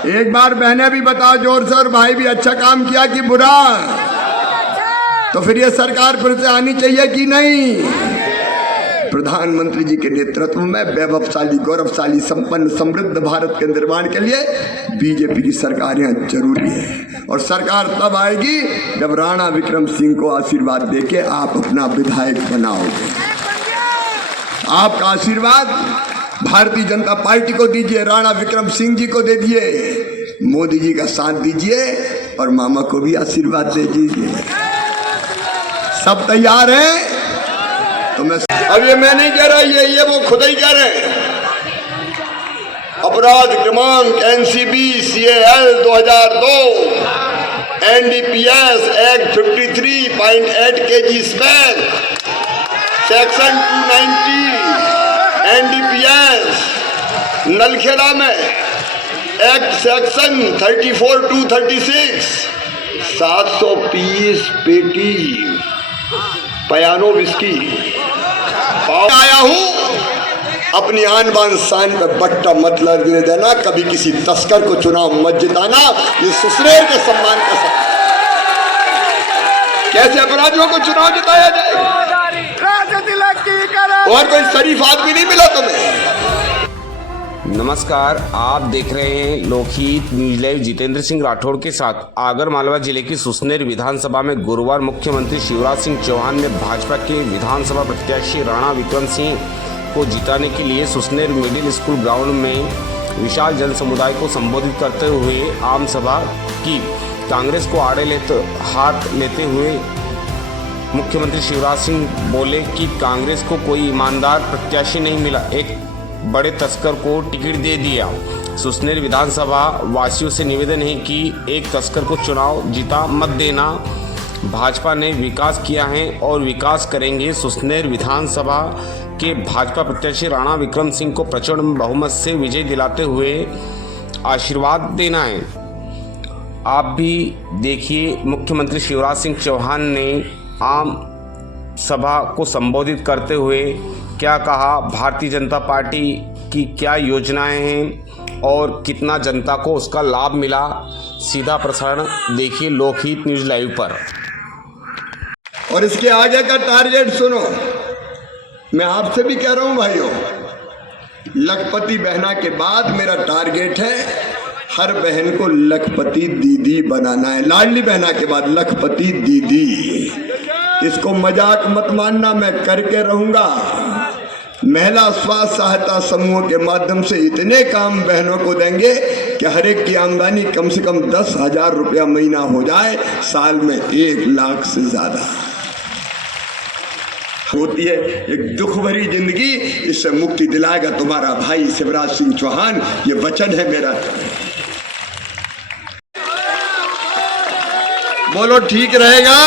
एक बार बहनें भी बताओ जोर से, और भाई भी, अच्छा काम किया कि बुरा? तो फिर ये सरकार फिर से आनी चाहिए कि नहीं? प्रधानमंत्री जी के नेतृत्व में वैभवशाली, गौरवशाली, संपन्न, समृद्ध भारत के निर्माण के लिए बीजेपी की सरकार यहाँ जरूरी है। और सरकार तब आएगी जब राणा विक्रम सिंह को आशीर्वाद देके आप अपना विधायक बनाओगे। आपका आशीर्वाद भारतीय जनता पार्टी को दीजिए, राणा विक्रम सिंह जी को दे दीजिए, मोदी जी का साथ दीजिए और मामा को भी आशीर्वाद दे दीजिए। सब तैयार हैं? तो अब ये मैं नहीं कह रहा, ये वो खुद ही कह रहे हैं। अपराध क्रमांक NCB CAL 2002 NDPS Act 53.8 kg smack, section 290 NDPS Nalkheda में एक्ट सेक्शन 34 to 36 720 पेटी पयानो विस्की आया हूं। अपनी आन बान शान पे बट्टा मत लगने देना, कभी किसी तस्कर को चुनाव मत जिताना। ये सुसरेर के सम्मान का साथ कैसे अपराधियों को चुनाव जिताया जाए? और कोई शरीफ आदमी नहीं मिला तुम्हें? नमस्कार, आप देख रहे हैं लोकहित न्यूज लाइव। जितेंद्र सिंह राठौड़ के साथ। आगर मालवा जिले की सुसनेर विधानसभा में गुरुवार मुख्यमंत्री शिवराज सिंह चौहान ने भाजपा के विधानसभा प्रत्याशी राणा विक्रम सिंह को जिताने के लिए सुसनेर मिडिल स्कूल ग्राउंड में विशाल जन समुदाय को संबोधित करते हुए आम सभा की। कांग्रेस को आड़े हाथ लेते हुए मुख्यमंत्री शिवराज सिंह बोले कि कांग्रेस को कोई ईमानदार प्रत्याशी नहीं मिला, एक बड़े तस्कर को टिकट दे दिया। सुसनेर विधानसभा वासियों से निवेदन है कि एक तस्कर को चुनाव जीता मत देना। भाजपा ने विकास किया है और विकास करेंगे। सुसनेर विधानसभा के भाजपा प्रत्याशी राणा विक्रम सिंह को प्रचंड बहुमत से विजय दिलाते हुए आशीर्वाद देना है। आप भी देखिए, मुख्यमंत्री शिवराज सिंह चौहान ने आम सभा को संबोधित करते हुए क्या कहा, भारतीय जनता पार्टी की क्या योजनाएं हैं और कितना जनता को उसका लाभ मिला। सीधा प्रसारण देखिए लोकहित न्यूज लाइव पर। और इसके आगे का टारगेट सुनो, मैं आपसे भी कह रहा हूं भाइयों, लखपति बहना के बाद मेरा टारगेट है हर बहन को लखपति दीदी बनाना है। लाडली बहना के बाद लखपति दीदी। इसको मजाक मत मानना, मैं करके रहूंगा। महिला स्वास्थ्य सहायता समूह के माध्यम से इतने काम बहनों को देंगे कि हर एक की आमदनी कम से कम 10,000 रुपया महीना हो जाए, साल में 1 लाख से ज्यादा होती है। एक दुख भरी जिंदगी, इससे मुक्ति दिलाएगा तुम्हारा भाई शिवराज सिंह चौहान, ये वचन है मेरा। बोलो ठीक रहेगा?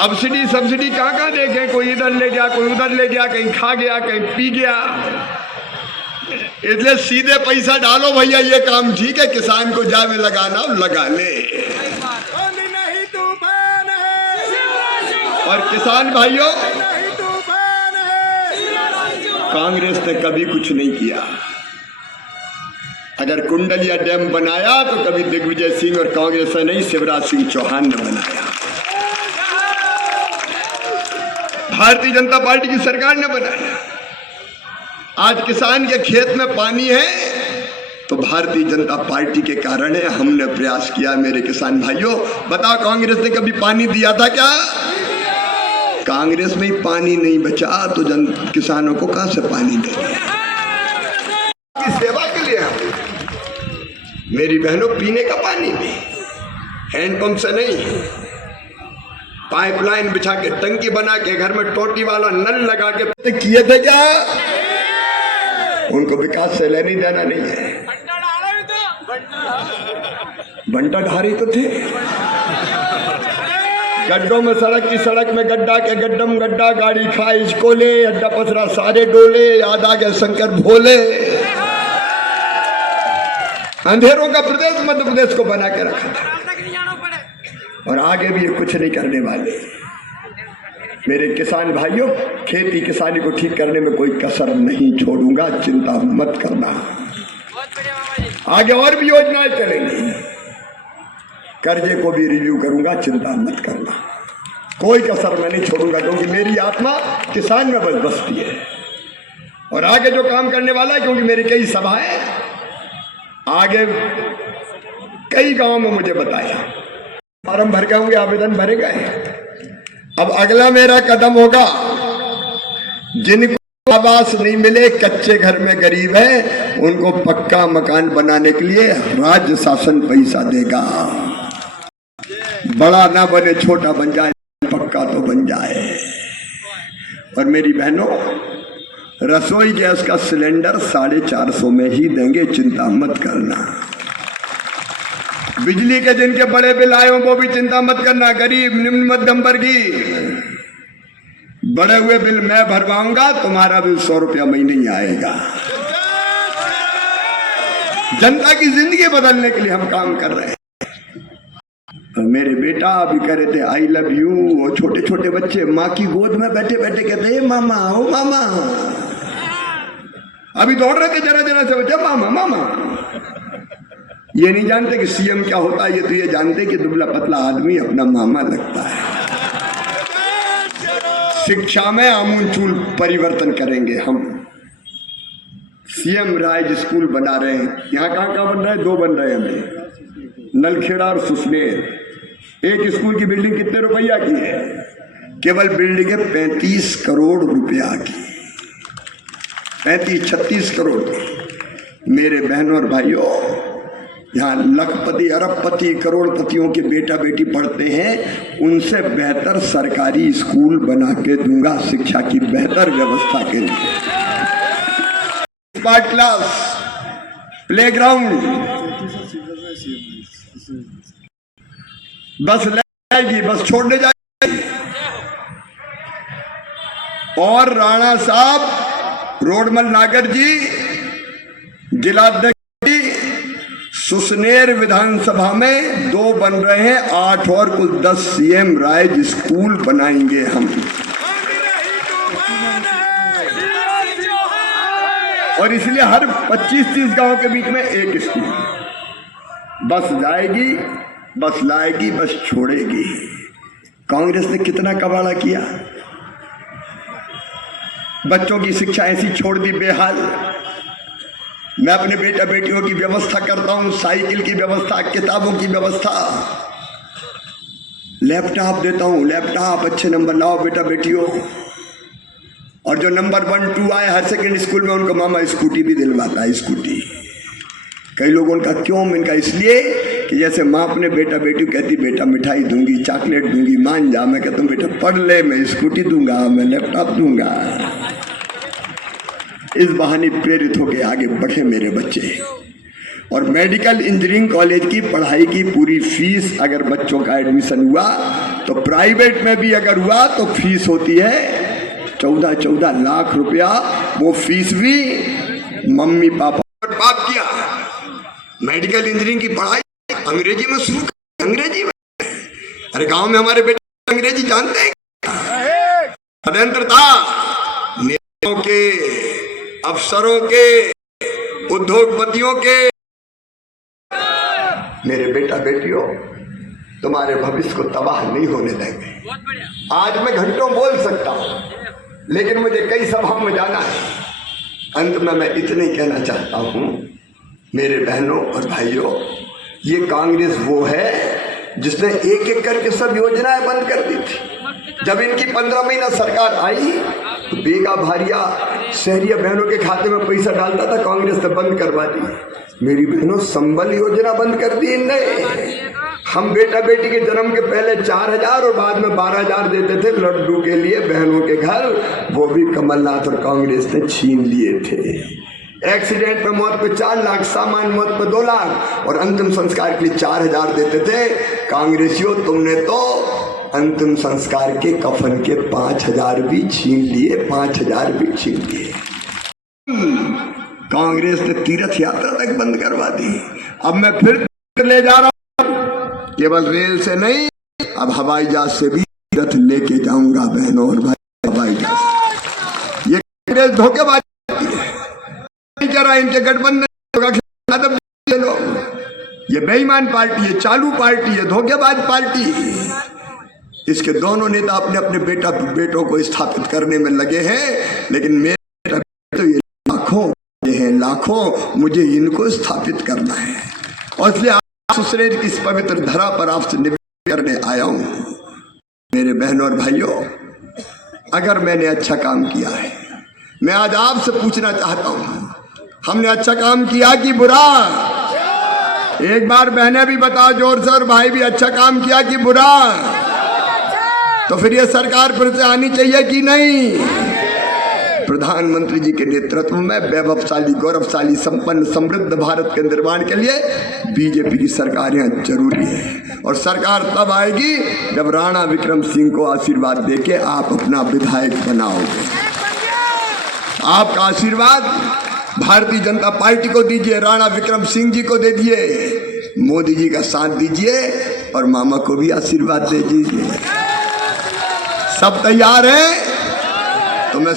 अब सब्सिडी कहाँ देखें, कोई इधर ले गया, कोई उधर ले गया, कहीं खा गया, कहीं पी गया। इसलिए सीधे पैसा डालो भैया, ये काम ठीक है। किसान को जा में लगाना लगा ले। और किसान भाइयों, कांग्रेस ने कभी कुछ नहीं किया। अगर कुंडलिया डैम बनाया तो कभी दिग्विजय सिंह और कांग्रेस ने नहीं, शिवराज सिंह चौहान ने बनाया। भारतीय जनता पार्टी की सरकार ने बनाया। आज किसान के खेत में पानी है तो भारतीय जनता पार्टी के कारण है। हमने प्रयास किया मेरे किसान भाइयों। बताओ, कांग्रेस ने कभी पानी दिया था क्या? कांग्रेस में ही पानी नहीं बचा तो किसानों को कहां से पानी देंगे? सेवा के लिए हम, मेरी बहनों, पीने का पानी भी हैंडपंप से नहीं, पाइपलाइन बिछा के, टंकी बना के, घर में टोटी वाला नल लगा के किए थे क्या? उनको विकास से लेनी देना नहीं है। बंटाधारी तो थे। गड्ढों में सड़क में गड्ढा के गड्ढम गड्ढा, गाड़ी खाई इसकोले, अड्डा पसरा सारे डोले, याद आ गए शंकर भोले। अंधेरों का प्रदेश मध्य प्रदेश को बना के रखा था, और आगे भी ये कुछ नहीं करने वाले। मेरे किसान भाइयों, खेती किसानी को ठीक करने में कोई कसर नहीं छोड़ूंगा, चिंता मत करना। आगे और भी योजनाएं चलेंगी। कर्जे को भी रिव्यू करूंगा, चिंता मत करना, कोई कसर मैं नहीं छोड़ूंगा, क्योंकि मेरी आत्मा किसान में बस बसती है। और आगे जो काम करने वाला है, क्योंकि मेरी कई सभाएं आगे कई गांवों में मुझे बताया, फॉर्म भर गए होंगे, आवेदन भरे गए। अब अगला मेरा कदम होगा, जिनको आवास नहीं मिले, कच्चे घर में गरीब है, उनको पक्का मकान बनाने के लिए राज्य शासन पैसा देगा। बड़ा ना बने, छोटा बन जाए, पक्का तो बन जाए। और मेरी बहनों, रसोई गैस का सिलेंडर 450 में ही देंगे, चिंता मत करना। बिजली के जिनके बड़े बिल आए हों वो भी चिंता मत करना। गरीब निम्न मध्यम वर्गीय बड़े हुए बिल मैं भरवाऊंगा, तुम्हारा बिल 100 रुपया महीने ही आएगा। जनता की जिंदगी बदलने के लिए हम काम कर रहे हैं। और मेरे बेटा अभी कह रहे थे आई लव यू, और छोटे छोटे बच्चे माँ की गोद में बैठे बैठे कहते हैं मामा ओ मामा। अभी दौड़ रहे थे जरा जरा से बच्चे मामा मामा। ये नहीं जानते कि सीएम क्या होता है, ये तो ये जानते कि दुबला पतला आदमी अपना मामा लगता है। शिक्षा में आमूलचूल परिवर्तन करेंगे हम। सीएम राज स्कूल बना रहे हैं, यहाँ कहाँ बन रहा है? 2 बन रहे हैं हमें, नलखेड़ा और सुसनेर। एक स्कूल की बिल्डिंग कितने रुपया की है? केवल बिल्डिंग है 35 करोड़ रुपया की, 35-36 करोड़ की। मेरे बहनों और भाइयों, यहाँ लखपति अरबपति करोड़पतियों के बेटा बेटी पढ़ते हैं, उनसे बेहतर सरकारी स्कूल बना के दूंगा शिक्षा की बेहतर व्यवस्था के लिए। स्मार्ट क्लास, प्लेग्राउंड, बस ले जाएगी, बस छोड़ने जाएगी। और राणा साहब, रोडमल नागर जी, जिलाध्यक्ष जी, सुसनेर विधानसभा में 2 बन रहे हैं, 8 और कुल 10 सीएम राज स्कूल बनाएंगे हम। और इसलिए हर 25-30 गांव के बीच में एक स्कूल। बस जाएगी, बस लाएगी, बस छोड़ेगी। कांग्रेस ने कितना कबाड़ा किया, बच्चों की शिक्षा ऐसी छोड़ दी बेहाल। मैं अपने बेटा बेटियों की व्यवस्था करता हूं, साइकिल की व्यवस्था, किताबों की व्यवस्था, लैपटॉप देता हूं, लैपटॉप अच्छे नंबर लाओ बेटा बेटियों। और जो नंबर 1-2 आए हायर सेकेंडरी स्कूल में, उनको मामा स्कूटी भी दिलवाता है, स्कूटी। कई लोगों का क्यों? इनका इसलिए कि जैसे माँ अपने बेटा बेटी कहती बेटा मिठाई दूंगी, चॉकलेट दूंगी, मान जा। मैं कहता हूँ बेटा पढ़ ले, मैं स्कूटी दूंगा, मैं लैपटॉप दूंगा। इस बहाने प्रेरित होकर आगे बढ़े मेरे बच्चे। और मेडिकल इंजीनियरिंग कॉलेज की पढ़ाई की पूरी फीस, अगर बच्चों का एडमिशन हुआ तो प्राइवेट में भी अगर हुआ तो फीस होती है 14 लाख रुपया। वो फीस भी मम्मी पापा बाप किया। मेडिकल इंजीनियरिंग की पढ़ाई अंग्रेजी में शुरू, अंग्रेजी में। अरे गांव में हमारे बेटे अंग्रेजी जानते हैं? स्वतंत्रता नेताओं के, अफसरों के, उद्योगपतियों के। मेरे बेटा बेटियों, तुम्हारे भविष्य को तबाह नहीं होने देंगे। आज मैं घंटों बोल सकता हूं, लेकिन मुझे कई सभाओं में जाना है। अंत में मैं इतना ही कहना चाहता हूं, मेरे बहनों और भाइयों, ये कांग्रेस वो है जिसने एक एक करके सब योजनाएं बंद कर दी थी। जब इनकी 15 महीना सरकार आई तो बेगा भारिया शहरिया बहनों के खाते में पैसा डालता था, कांग्रेस ने बंद करवा दी। मेरी बहनों, संबल योजना बंद कर दी इनने। हम बेटा बेटी के जन्म के पहले 4000 और बाद में 12000 देते थे लड्डू के लिए बहनों के घर, वो भी कमलनाथ और कांग्रेस ने छीन लिए थे। एक्सीडेंट पे मौत पे 4 लाख, सामान्य मौत पे 2 लाख, और अंतिम संस्कार के लिए 4000 देते थे। कांग्रेसियों, तुमने तो अंतिम संस्कार के कफन के 5000 भी छीन लिए, 5000 भी छीन लिए। कांग्रेस ने तीर्थ यात्रा तक बंद करवा दी। अब मैं फिर ले जा रहा हूं, केवल रेल से नहीं, अब हवाई जहाज से भी तीर्थ लेके जाऊंगा बहनों और भाई। हवाई जहाज, ये धोखेबाजी जरा इनके गठबंधन ये बेईमान पार्टी है, चालू पार्टी है, धोखेबाज पार्टी। इसके दोनों नेता अपने अपने बेटों को स्थापित करने में लगे हैं, लेकिन मेरा तो ये लाखों मुझे इनको स्थापित करना है। और इसलिए सुसनेर की इस पवित्र धरा पर आपसे निवेदन करने आया हूं। मेरे बहनों और भाइयों, अगर मैंने अच्छा काम किया है, मैं आज आपसे पूछना चाहता हूं, हमने अच्छा काम किया कि बुरा? एक बार बहनें भी बताओ जोर से, और भाई भी, अच्छा काम किया कि बुरा? तो फिर ये सरकार फिर से आनी चाहिए कि नहीं? प्रधानमंत्री जी के नेतृत्व में वैभवशाली, गौरवशाली, संपन्न, समृद्ध भारत के निर्माण के लिए बीजेपी की सरकार यहाँ जरूरी है। और सरकार तब आएगी जब राणा विक्रम सिंह को आशीर्वाद देके आप अपना विधायक बनाओगे। आपका आशीर्वाद भारतीय जनता पार्टी को दीजिए, राणा विक्रम सिंह जी को दे दीजिए, मोदी जी का साथ दीजिए और मामा को भी आशीर्वाद दे दीजिए। सब तैयार है? तो मैं